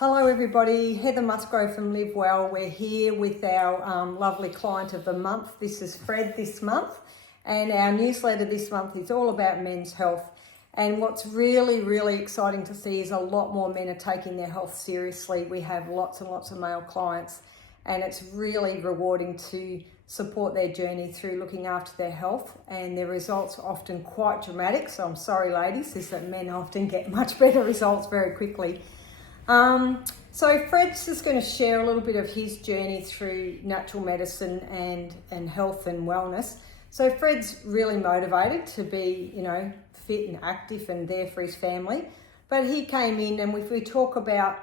Hello everybody, Heather Musgrove from Live Well. We're here with our lovely client of the month. This is Fred this month, and our newsletter this month is all about men's health. And what's really exciting to see is a lot more men are taking their health seriously. We have lots and lots of male clients, and it's really rewarding to support their journey through looking after their health, and their results are often quite dramatic. So I'm sorry ladies, is that men often get much better results very quickly. So Fred's just going to share a little bit of his journey through natural medicine and health and wellness. So Fred's really motivated to be, fit and active and there for his family. But he came in, and if we talk about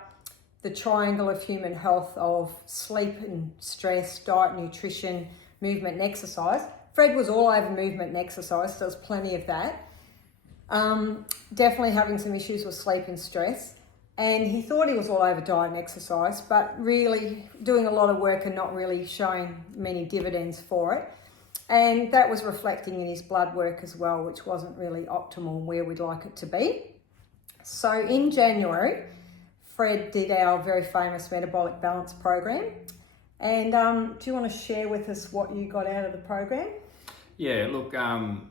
the triangle of human health of sleep and stress, diet, nutrition, movement and exercise, Fred was all over movement and exercise, so there's plenty of that. Definitely having some issues with sleep and stress. And he thought he was all over diet and exercise, but really doing a lot of work and not really showing many dividends for it. And that was reflecting in his blood work as well, which wasn't really optimal where we'd like it to be. So in January, Fred did our very famous Metabolic Balance program. And do you want to share with us what you got out of the program? Yeah, look,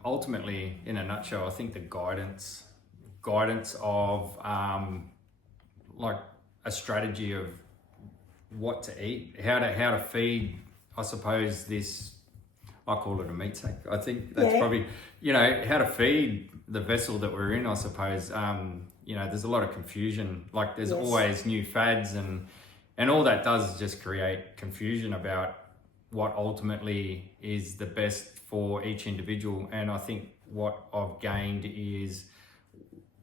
ultimately, in a nutshell, I think the guidance of like a strategy of what to eat, how to feed, I suppose this, I call it a meat sack. I think that's probably, how to feed the vessel that we're in, I suppose. There's a lot of confusion, like there's always new fads and all that does is just create confusion about what ultimately is the best for each individual. And I think what I've gained is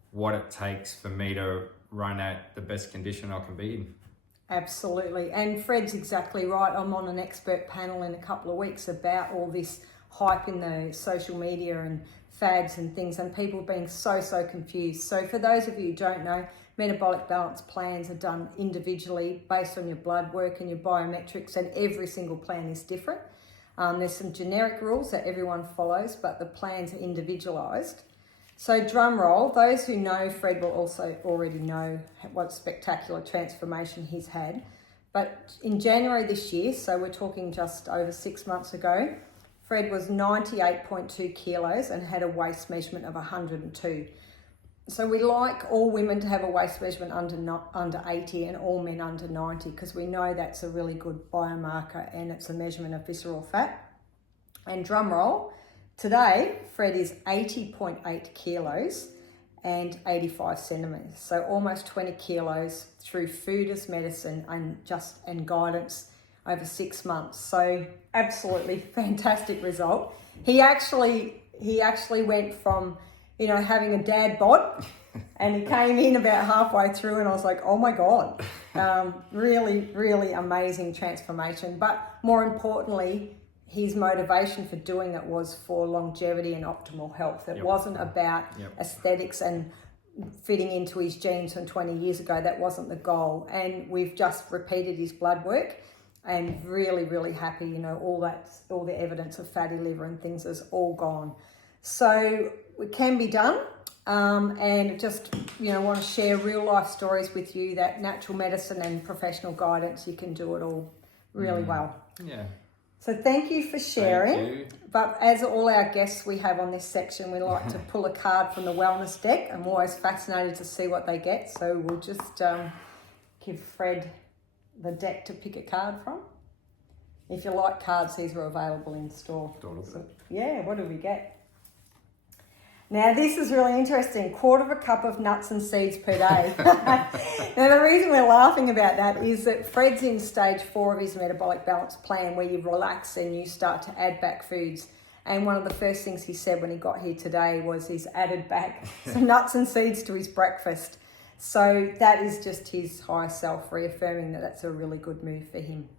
what it takes for me to run at the best condition I can be in. Absolutely, and Fred's exactly right. I'm on an expert panel in a couple of weeks about all this hype in the social media and fads and things, and people being so confused. So for those of you who don't know, metabolic balance plans are done individually based on your blood work and your biometrics, and every single plan is different. There's some generic rules that everyone follows, but the plans are individualized. So drum roll, those who know Fred will also already know what spectacular transformation he's had. But in January this year, so we're talking just over 6 months ago, Fred was 98.2 kilos and had a waist measurement of 102. So we like all women to have a waist measurement under 80 and all men under 90, because we know that's a really good biomarker and it's a measurement of visceral fat. And drum roll, today, Fred is 80.8 kilos and 85 centimetres. So almost 20 kilos through food as medicine and guidance over 6 months. So absolutely fantastic result. He actually went from, having a dad bod, and he came in about halfway through and I was like, oh my God, really amazing transformation. But more importantly, his motivation for doing it was for longevity and optimal health. It wasn't about aesthetics and fitting into his genes from 20 years ago. That wasn't the goal. And we've just repeated his blood work and really happy, all the evidence of fatty liver and things is all gone. So it can be done. And just, want to share real life stories with you that natural medicine and professional guidance, you can do it all really well. Yeah. So thank you for sharing. Thank you. But as all our guests we have on this section, we like to pull a card from the wellness deck. I'm always fascinated to see what they get. So we'll just give Fred the deck to pick a card from. If you like cards, these are available in store. What do we get? Now this is really interesting, 1/4 cup of nuts and seeds per day. Now the reason we're laughing about that is that Fred's in stage 4 of his metabolic balance plan, where you relax and you start to add back foods. And one of the first things he said when he got here today was he's added back some nuts and seeds to his breakfast. So that is just his higher self reaffirming that that's a really good move for him.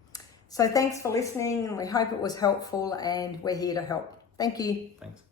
So thanks for listening, and we hope it was helpful, and we're here to help. Thank you. Thanks.